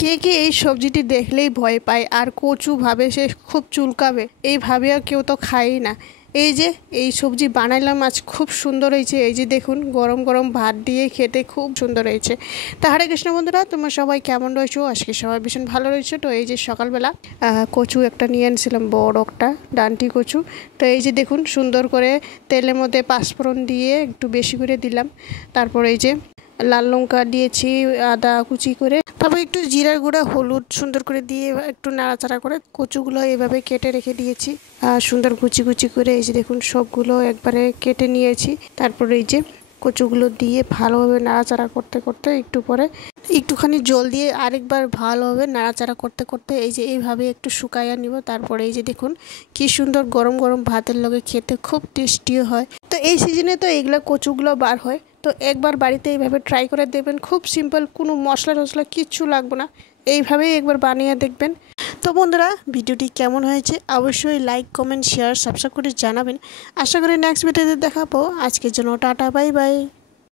কে কে এই সবজিটি দেখলেই ভয় পায় আর কচু ভাবে সে খুব চুলকাবে, এই ভাবে আর কেউ তো খায়ই না। এই যে এই সবজি বানাইলাম আজ, খুব সুন্দর হয়েছে। এই যে দেখুন, গরম গরম ভাত দিয়ে খেতে খুব সুন্দর হয়েছে। তা হরে কৃষ্ণ বন্ধুরা, তোমরা সবাই কেমন রয়েছো? আজকে সবাই ভীষণ ভালো রয়েছে। তো এই যে সকালবেলা কচু একটা নিয়ে আনছিলাম, বড় একটা ডান্টি কচু। তো এই যে দেখুন, সুন্দর করে তেলের মধ্যে পাঁচফোড়ন দিয়ে একটু বেশি করে দিলাম। তারপর এই যে লাল লঙ্কা দিয়েছি, আদা কুচি করে, তারপর একটু জিরার গুঁড়া, হলুদ সুন্দর করে দিয়ে একটু নাড়াচাড়া করে কচুগুলো এভাবে কেটে রেখে দিয়েছি সুন্দর কুচি কুচি করে। এই যে দেখুন, সবগুলো একবারে কেটে নিয়েছি। তারপর এই যে কচুগুলো দিয়ে ভালোভাবে নাড়াচাড়া করতে করতে একটু পরে একটুখানি জল দিয়ে আরেকবার ভালোভাবে নাড়াচাড়া করতে করতে এই যে এইভাবে একটু শুকাইয়া নিব। তারপরে এই যে দেখুন, কি সুন্দর গরম গরম ভাতের লগে খেতে খুব টেস্টিও হয়। তো এই সিজনে তো এইগুলো কচুগুলো বার হয়, তো একবার বাড়িতে এইভাবে ট্রাই করে দেখবেন। খুব সিম্পল, কোনো মশলা টশলা কিচ্ছু লাগবে না, এইভাবেই একবার বানিয়ে দেখবেন। তো বন্ধুরা, ভিডিওটি কেমন হয়েছে অবশ্যই লাইক কমেন্ট শেয়ার সাবস্ক্রাইব করে জানাবেন। আশা করি নেক্সট ভিডিওতে দেখাবো। আজকের জন্য টাটা, বাই বাই।